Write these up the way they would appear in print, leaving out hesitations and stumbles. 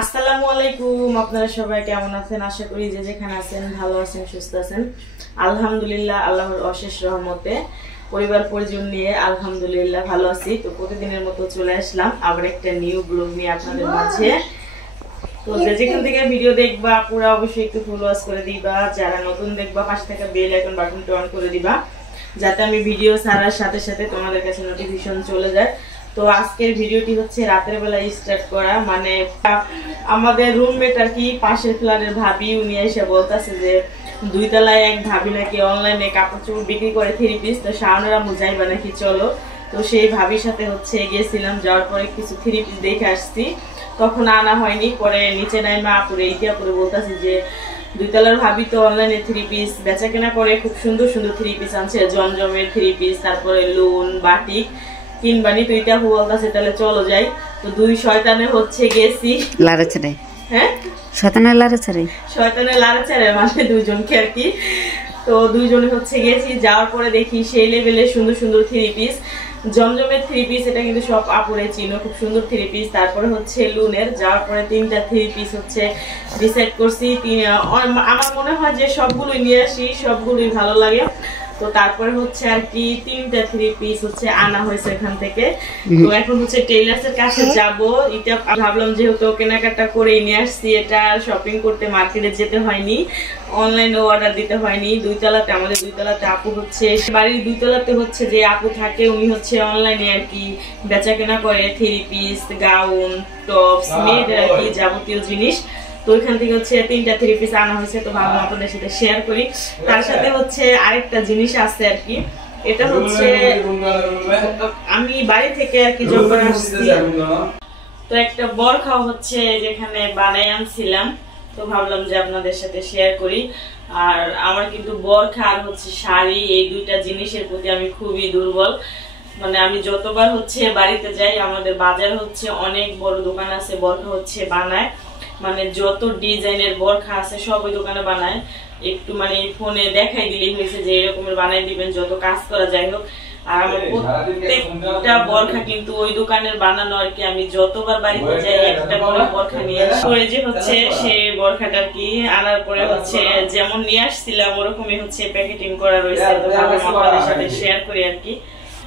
আসসালামু আলাইকুম। আপনারা সবাই কেমন আছেন? আশা করি যে যেখানে আছেন ভালো আছেন, সুস্থ আছেন। আলহামদুলিল্লাহ, আল্লাহর অশেষ রহমতে পরিবার পরিজন নিয়ে আলহামদুলিল্লাহ ভালো আছি। তো প্রতিদিনের মতো চলে আসলাম আবার একটা নিউ ব্লগ নিয়ে আপনাদের মাঝে। তো যেখান থেকে ভিডিও দেখবা পুরো অবশ্যই একটু ফলো করে দিবা, যারা নতুন দেখবা পাশে থাকা বেল আইকন বাটনটা অন করে দিবা, যাতে আমি ভিডিও ছাড়ার সাথে সাথে তোমাদের কাছে নোটিফিকেশন চলে যায়। তো আজকের ভিডিওটি হচ্ছে রাতের বেলা স্টার্ট করা, মানে আমাদের রুমমেট আর কি, পাশের ফ্ল্যাটের ভাবি, উনি এসে বলতেছে যে 2 তলায় এক ভাবি নাকি অনলাইনে কাপড় চোপড় বিক্রি করে 3 পিস, তো শাওনেরা মুজাইবা নাকি চলো। তো সেই ভাবির সাথে হচ্ছে গিয়েছিলাম, যাওয়ার পরে কিছু 3 পিস দেখে আসছি, তখন আনা হয়নি। পরে নিচে নাই মা আপুরে ইতিয়া করে বলতেছি যে 2 তলার ভাবি তো অনলাইনে 3 পিস বেচা কেনা করে, খুব সুন্দর সুন্দর 3 পিস আনছে, জমজমের 3 পিস, তারপরে লোন বাটিক কিনবানি। তো এটা বলতেছে তাহলে চলো যাই। তো 2 শয়তানে হচ্ছে গেছি লাড়াচাড়ে, হ্যাঁ শয়তানের লাড়াচাড়ে, শয়তানের লাড়াচাড়ে মানে দুজনকে আর কি। তো 2 জনে হচ্ছে গেছি, যাওয়ার পরে দেখি সেই লেভেলে সুন্দর সুন্দর 3 পিস, জমজমের 3 পিস, এটা কিন্তু সব আপুরে চিনো, খুব সুন্দর 3 পিস। তারপরে হচ্ছে লুনের, যাওয়ার পরে 3টা 3 পিস হচ্ছে ডিসাইড করছি। আমার মনে হয় যে সবগুলোই নিয়ে আসি, সবগুলোই ভালো লাগে। তো তারপরে হচ্ছে আর কি 3টা 3 পিস হচ্ছে আনা হয়েছে এখান থেকে। তো এখন হচ্ছে টেইলার্সের কাছে যাব। এটা ভাবলাম যেহেতু কেনাকাটা করে নিয়ে আসছি, এটা শপিং করতে মার্কেটে যেতে হয়নি, অনলাইনে অর্ডার দিতে হয়নি। 2 তলাতে, আমাদের 2 তলাতে আপু হচ্ছে, বাড়ির 2 তলাতে হচ্ছে যে আপু থাকে, উনি হচ্ছে অনলাইনে আর কি বেচা কেনা করে 3 পিস, গাউন, টপস, মেয়েদের আর কি যাবতীয় জিনিস। তো ওইখান থেকে হচ্ছে 3টা 3 পিস আনা হয়েছে। তো ভাবলাম আপনাদের সাথে শেয়ার করি। তার সাথে হচ্ছে আরেকটা জিনিস আছে আর কি, এটা হচ্ছে আমি বাড়ি থেকে আর কি যখন আসছি, তো একটা বরখাও হচ্ছে যেখানে বানাই আনছিলাম, তো ভাবলাম যে আপনাদের সাথে শেয়ার করি। আর আমার কিন্তু বরখা আর হচ্ছে শাড়ি, এই 2টা জিনিসের প্রতি আমি খুবই দুর্বল। মানে আমি যতবার হচ্ছে বাড়িতে যাই, আমাদের বাজার হচ্ছে অনেক বড় দোকান আছে বরখা হচ্ছে বানায়, মানে যত ডিজাইনের বরখা আছে সব ওই দোকানে বানায়। একটু মানে ফোনে দেখাই দিলেই হয়েছে যে এরকমের বানাই দিবেন, যত কাজ করা যাই হোক। আর আমার প্রত্যেকটা বরখা কিন্তু ওই দোকানের বানানো আর কি। আমি যতবার বাড়িতে যাই একটা করে বরখা নিয়ে আসি, যে হচ্ছে সেই বরখাটা কি আনার পরে হচ্ছে যেমন নিয়ে আসছিলাম ওরকমই হচ্ছে প্যাকেটিং করা রয়েছে। তো ভাবলাম আপনাদের সাথে শেয়ার করি আর কি।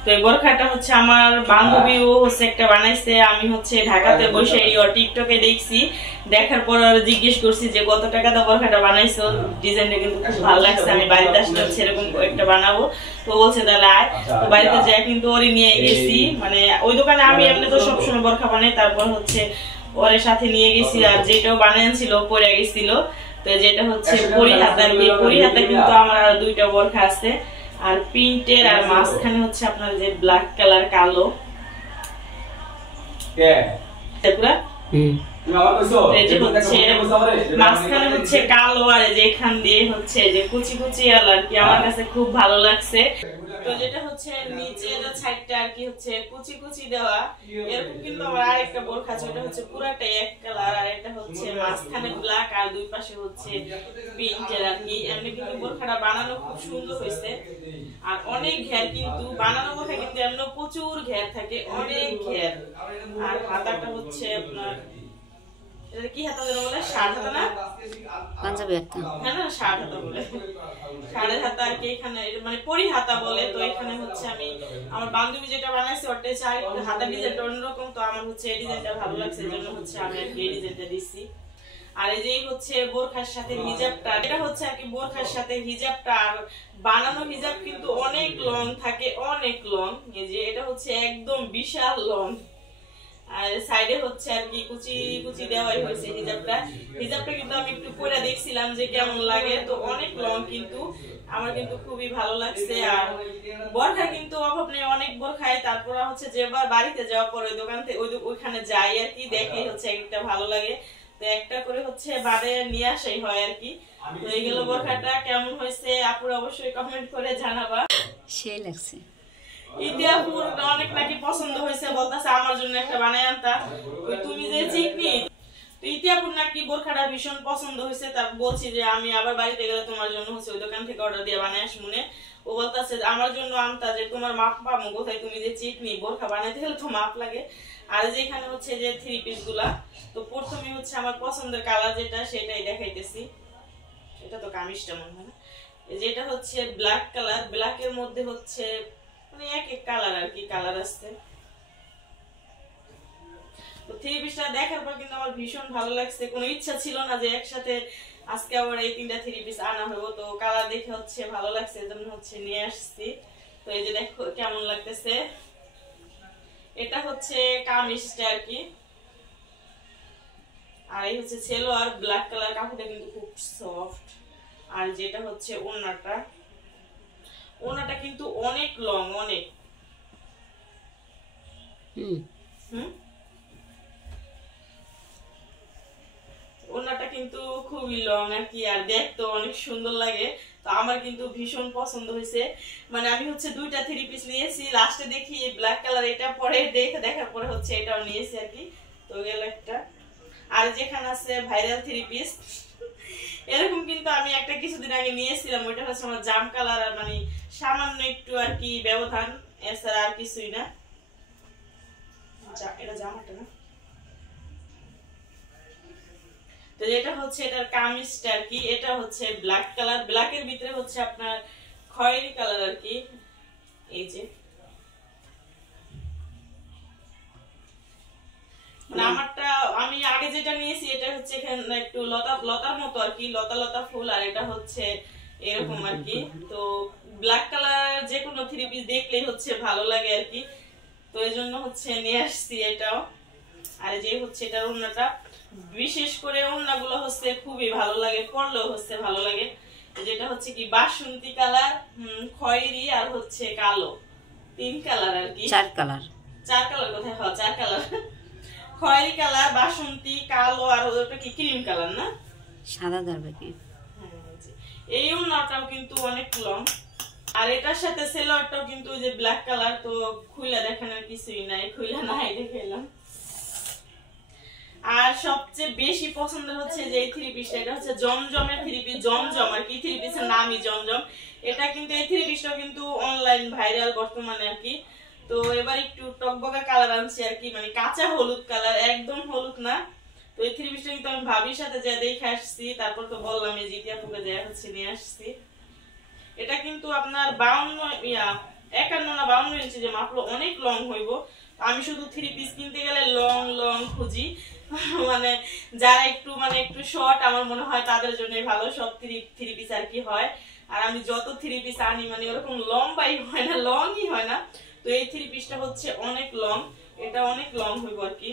তো এই বরখাটা হচ্ছে আমার বান্ধবীও হচ্ছে একটা বানাইছে, আমি হচ্ছে ঢাকাতে বসে টিকটকে দেখছি, দেখার পর জিজ্ঞেস করছি যে কত টাকা দাও বরখাটা বানাইছো, ডিজাইনটা কিন্তু খুব ভালো লাগছে, আমি বাড়িতে আসলে হচ্ছে এরকম একটা বানাবো। তো বলছে তাহলে আয়। তো বাড়িতে যাই কিন্তু ওরে নিয়ে গেছি, মানে ওই দোকানে আমি এমনি তো সবসময় বরখা বানাই, তারপর হচ্ছে ওর সাথে নিয়ে গেছি। আর যেটাও বানাইছিল পরে গেছিল, তো যেটা হচ্ছে পরিহাতা আর কি, পরিহাতা কিন্তু আমার আর 2টা বরখা আছে, আর প্রিন্টের, আর মাঝখানে হচ্ছে আপনার যে ব্ল্যাক কালার কালো, মাঝখানে হচ্ছে কালো, আর যেখান দিয়ে হচ্ছে যে কুচি কুচি আর কি, আমার কাছে খুব ভালো লাগছে। তো যেটা হচ্ছে নিচের সাইডটা আর কি হচ্ছে কুচি কুচি দেওয়া, এরকম কিন্তু আমার আরেকটা বোরখা আছে, ওটা হচ্ছে পুরাটাই এক কালার, আর এটা হচ্ছে মাঝখানে ব্ল্যাক আর 2 পাশে হচ্ছে প্রিন্টের আর কি। এমনি কিন্তু বোরখাটা বানানো খুব সুন্দর হয়েছে, আর অনেক ঘের, কিন্তু বানানো বোরখা কিন্তু এমনি প্রচুর ঘের থাকে, অনেক ঘের। আর হাতাটা হচ্ছে আপনার কি হাতা বলে, শার্ট হাতা না পাঞ্জাবি একটা, হ্যাঁ না শার্ট হাতা বলে, শাড়ের হাতা আর কি, এখানে মানে পরি হাতা বলে। তো এখানে হচ্ছে আমি আমার বান্ধবী যেটা বানাইছে ওটা হাতা ডিজাইনটা অন্যরকম, তো আমার হচ্ছে এই ডিজাইনটা ভালো লাগছে, এর জন্য হচ্ছে আমি আর কি এই ডিজাইনটা দিছি। আর এই যে হচ্ছে বোরখার সাথে হিজাবটা, এটা হচ্ছে আর কি বোরখার সাথে হিজাবটা, আর বানানো হিজাব কিন্তু অনেক লং থাকে, অনেক লং। এই যে এটা হচ্ছে একদম বিশাল লং, আর সাইডে হচ্ছে আর কি কুচি কুচি দেওয়াই হয়েছে হিজাবটা। হিজাবটা কিন্তু আমি একটু পরে দেখছিলাম যে কেমন লাগে, তো অনেক লং, কিন্তু আমার কিন্তু খুবই ভালো লাগছে। আর বরখা কিন্তু অভাব নেই, অনেক বরখায়। তারপর হচ্ছে যেবার বাড়িতে যাওয়ার পরে দোকান থেকে ওইখানে যাই আর কি, দেখে হচ্ছে একটা ভালো লাগে, তো একটা করে হচ্ছে বাড়ি নিয়ে আসাই হয় আর কি। তো এই গেল বরখাটা, কেমন হয়েছে আপুরা অবশ্যই কমেন্ট করে জানাবা। সেই লাগছে, ইতিহাপুর অনেক নাকি পছন্দ হয়েছে, বলতেছে আমার জন্য একটা বানাই আনতা। তুমি যে চিকনি, তো ইতিহাপুর নাকি বোরখাটা ভীষণ পছন্দ হয়েছে, তার বলছি যে আমি আবার বাড়িতে গেলে তোমার জন্য হচ্ছে ওই দোকান থেকে অর্ডার দিয়ে বানাই আস মনে। ও বলতেছে আমার জন্য আনতা, যে তোমার মাপ পাবো কোথায়, তুমি যে চিকনি বোরখা বানাইতে গেলে তো মাপ লাগে। আর যেখানে হচ্ছে যে 3 পিস গুলা, তো প্রথমে হচ্ছে আমার পছন্দের কালার যেটা সেটাই দেখাইতেছি। এটা তো কামিজটা মনে হয় না, যেটা হচ্ছে ব্ল্যাক কালার, ব্ল্যাকের মধ্যে হচ্ছে মানে এক এক কালার আর কি কালার আসছে। তো থ্রি পিসটা দেখার পর কিন্তু আমার ভীষণ ভালো লাগছে, কোনো ইচ্ছা ছিল না যে একসাথে আজকে আবার এই 3টা থ্রি পিস আনা হবো, তো কালার দেখে হচ্ছে ভালো লাগছে এজন্য হচ্ছে নিয়ে আসছি। তো এই যে দেখো কেমন লাগতেছে, এটা হচ্ছে কামিজটা আর কি, আর এই হচ্ছে সালোয়ার ব্ল্যাক কালার, কাপড়টা কিন্তু খুব সফট। আর যেটা হচ্ছে ওড়নাটা, ওড়নাটা কিন্তু অনেক লং, অনেক ওড়নাটা কিন্তু খুবই লং আর কি, আর দেখতে অনেক সুন্দর লাগে। তো আমার কিন্তু ভীষণ পছন্দ হয়েছে, মানে আমি হচ্ছে 2টা থ্রি পিস নিয়েছি, লাস্টে দেখি ব্ল্যাক কালার, এটা পরে দেখার পরে হচ্ছে এটাও নিয়েছি আর কি। তো গেল একটা, আর যেখানে আছে ভাইরাল থ্রি পিস এরকম কিন্তু আমি একটা কিছুদিন আগে নিয়েছিলাম, ওইটা হচ্ছে আমার জাম কালার, আর মানে সামান্য একটু আর কি ব্যবধান, এছাড়া আর কিছুই না। এটা জামাটা না, তো এটা হচ্ছে এটার কামিজটা আর কি, এটা হচ্ছে ব্ল্যাক কালার, ব্ল্যাকের ভিতরে হচ্ছে আপনার খয়েরি কালার আর কি। এই যে মানে আমারটা আমি আগে যেটা নিয়েছি এটা হচ্ছে এখানে একটু লতার মতো আর কি, লতা লতা ফুল, আর এটা হচ্ছে এরকম আর কি। তো ব্ল্যাক কালার যে কোনো থ্রি পিস দেখলেই হচ্ছে ভালো লাগে আর কি, তো এই জন্য হচ্ছে নিয়ে আসছি এটাও। আর যে হচ্ছে এটার ওড়নাটা, বিশেষ করে ওড়নাগুলো হচ্ছে খুবই ভালো লাগে, পরলেও হচ্ছে ভালো লাগে। যেটা হচ্ছে কি বাসন্তী কালার, খয়েরি আর হচ্ছে কালো, 3 কালার আর কি, 4 কালার কোথায়, হ্যাঁ 4 কালার, খয়েরি কালার, বাসন্তী, কালো, আর ওটা কি ক্রিম কালার না, সাদা ধরবে কি। এই ওড়নাটাও কিন্তু অনেক লং, আর এটার সাথে সালোয়ারটাও কিন্তু যে ব্ল্যাক কালার, তো খুইলা দেখানোর কিছুই নাই, খুইলা নাই দেখাইলাম। আর সবচেয়ে বেশি পছন্দের হচ্ছে যে এই থ্রি পিসটা, এটা হচ্ছে জমজমের থ্রি পিস, জমজম আর কি, থ্রি পিসের নামই জমজম। এটা কিন্তু এই থ্রি পিসটাও কিন্তু অনলাইন ভাইরাল বর্তমানে আর কি। তো এবার একটু টকবকা কালার আনছি আর কি, মানে কাঁচা হলুদ কালার, একদম হলুদ না। তো এই থ্রি পিসটা কিন্তু আমি ভাবির সাথে যা দেখে আসছি, তারপর তো বললাম এই জিতিয়া পুকে যা হচ্ছে নিয়ে আসছি। এটা কিন্তু আপনার 51 না 52 ইঞ্চি যে মাপলো, অনেক লং হইব। আমি শুধু থ্রি পিস কিনতে গেলে লং লং খুঁজি, মানে যারা একটু শর্ট আমার মনে হয় তাদের জন্য ভালো, সব থ্রি পিস আর কি হয়। আর আমি যত থ্রি পিস আনি মানে ওরকম লম্বাই হয় না, লংই হয় না। তো এই থ্রি পিসটা হচ্ছে অনেক লং, এটা অনেক লং হইব আর কি।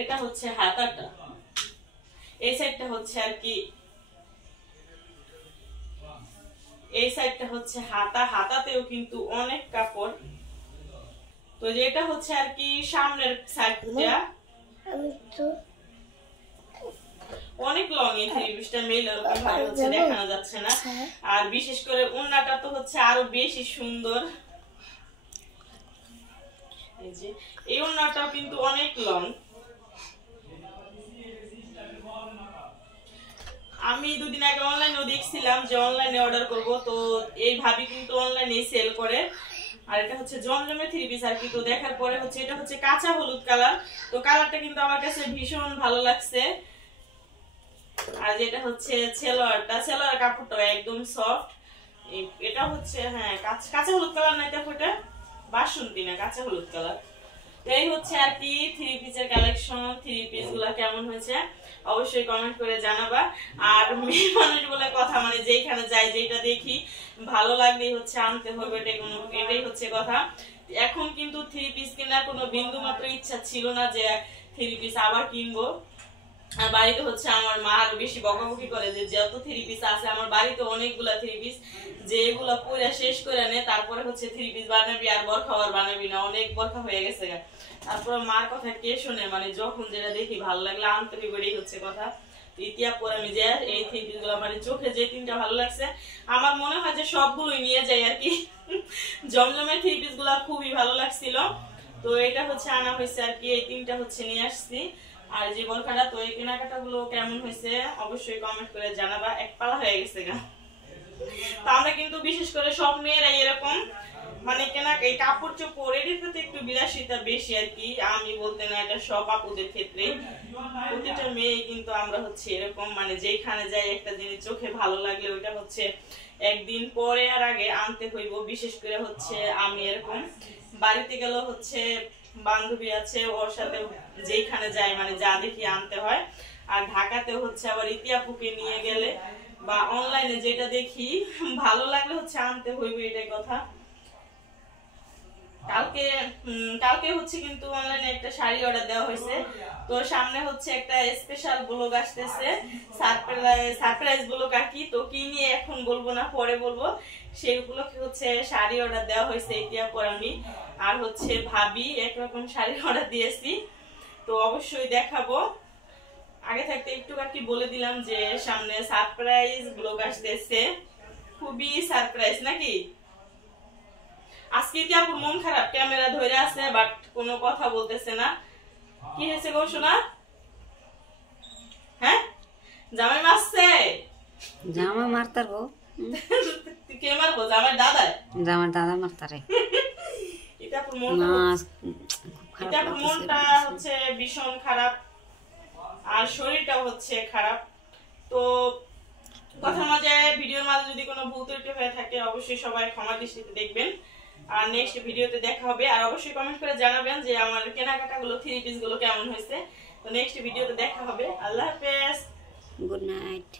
এটা হচ্ছে হাতাটা, এই সাইডটা হচ্ছে আর কি, এই সাইডটা হচ্ছে হাতা, হাতাতেও কিন্তু অনেক কাপড়। তো যেটা হচ্ছে আর কি সামনের সাইডটা অনেক লং, এই থ্রি পিসটা মেল এরকম ভাবে হচ্ছে দেখানো যাচ্ছে না। আর বিশেষ করে ওড়নাটা তো হচ্ছে আরো বেশি সুন্দর, এই যে এই ওড়নাটাও কিন্তু অনেক লং। আমি দুদিন আগে অনলাইনেও দেখছিলাম যে অনলাইনে অর্ডার করব, তো এই ভাবি কিন্তু অনলাইনে সেল করে। আর এটা হচ্ছে জমজমের থ্রি পিস আর কি। তো দেখার পরে হচ্ছে এটা হচ্ছে কাঁচা হলুদ কালার, তো কালারটা কিন্তু আমার কাছে ভীষণ ভালো লাগছে। আর যেটা হচ্ছে সালোয়ারটা, সালোয়ার কাপড়টা একদম সফট। এটা হচ্ছে হ্যাঁ কাঁচা হলুদ কালার, না এটা ফোটা বাসন্তী না, কাঁচা হলুদ কালার। তো এই হচ্ছে আর কি থ্রি পিসের কালেকশন। থ্রি পিস গুলা কেমন হয়েছে অবশ্যই কমেন্ট করে জানাবা। আর মেয়ে মানুষ বলে কথা, মানে যেখানে যাই যেটা দেখি ভালো লাগলেই হচ্ছে আনতে হবে, এটাই হচ্ছে কথা। এখন কিন্তু থ্রি পিস কেনার কোনো বিন্দু মাত্র ইচ্ছা ছিল না যে থ্রি পিস আবার কিনবো। আর বাড়িতে হচ্ছে আমার মা আরো বেশি বকাবকি করে যে যত থ্রি পিস আছে, আমার বাড়িতে অনেকগুলা থ্রি পিস, যে এগুলা পুরা শেষ করে নে তারপরে হচ্ছে থ্রি পিস বানাবি, আর বরখা আর বানাবি না, অনেক বরখা হয়ে গেছে। তারপর মার কথা কে শোনে, মানে যখন যেটা দেখি ভালো লাগলে আনতে হবে, হচ্ছে কথা। ইতিহাস পরে আমি যে এই থ্রি পিস গুলা মানে চোখে যে 3টা ভালো লাগছে, আমার মনে হয় যে সবগুলোই নিয়ে যাই আর কি। জমজমের থ্রি পিস গুলা খুবই ভালো লাগছিল, তো এটা হচ্ছে আনা হয়েছে আর কি, এই 3টা হচ্ছে নিয়ে আসছি। আর যে বরখাটা, তো এই কেনাকাটা গুলো কেমন হয়েছে অবশ্যই কমেন্ট করে জানাবা। এক পালা হয়ে গেছে গা। তো আমরা কিন্তু বিশেষ করে সব মেয়েরাই এরকম মানে কেনা এই কাপড় চোপড় এর প্রতি একটু বিলাসিতা বেশি আর কি, আমি বলতে না, এটা সব আপুদের ক্ষেত্রে, প্রতিটা মেয়ে কিন্তু আমরা হচ্ছে এরকম, মানে যেখানে যাই একটা জিনিস চোখে ভালো লাগলে ওইটা হচ্ছে একদিন পরে আর আগে আনতে হইব। বিশেষ করে হচ্ছে আমি এরকম বাড়িতে গেল হচ্ছে বান্ধবী আছে, ওর সাথে যেখানে যাই মানে যা দেখি আনতে হয়। আর ঢাকাতে হচ্ছে আবার ইতিয়াপুকে নিয়ে গেলে বা অনলাইনে যেটা দেখি ভালো লাগলে হচ্ছে আনতে হইবে, এটাই কথা। কালকে হচ্ছে কিন্তু অনলাইনে একটা শাড়ি অর্ডার দেওয়া হয়েছে, তো সামনে হচ্ছে একটা স্পেশাল ব্লগ আসতেছে, সারপ্রাইজ ব্লগ আর কি, তো কি নিয়ে এখন বলবো না, পরে বলবো। সেই উপলক্ষে হচ্ছে শাড়ি অর্ডার দেওয়া হয়েছে ইতিয়া পরামি, আর হচ্ছে ভাবি একরকম শাড়ি অর্ডার দিয়েছি, তো অবশ্যই দেখাবো। আগে থাকতে একটু আর কি বলে দিলাম যে সামনে সারপ্রাইজ ব্লগ আসতেছে, খুবই সারপ্রাইজ নাকি। আজকে কি আপুর মন খারাপ, ক্যামেরা ধরে আছে বাট কোনো কথা বলতেছে না, কি হয়েছে গো শোনা? হ্যাঁ জামাই মারছে? জামা মারতার গো। কে মারবো? জামাই দাদা? জামার দাদা মারতারে। এটা আপুর মনটা হচ্ছে ভীষণ খারাপ, আর শরীরটাও হচ্ছে খারাপ। তো কথার মাঝে ভিডিওর মাঝে যদি কোনো ভুল ত্রুটি হয়ে থাকে অবশ্যই সবাই ক্ষমা দৃষ্টিতে দেখবেন। আর নেক্সট ভিডিওতে দেখা হবে, আর অবশ্যই কমেন্ট করে জানাবেন যে আমার কেনাকাটা গুলো, থ্রি পিস গুলো কেমন হয়েছে। তো নেক্সট ভিডিওতে দেখা হবে। আল্লাহ হাফেজ, গুড নাইট।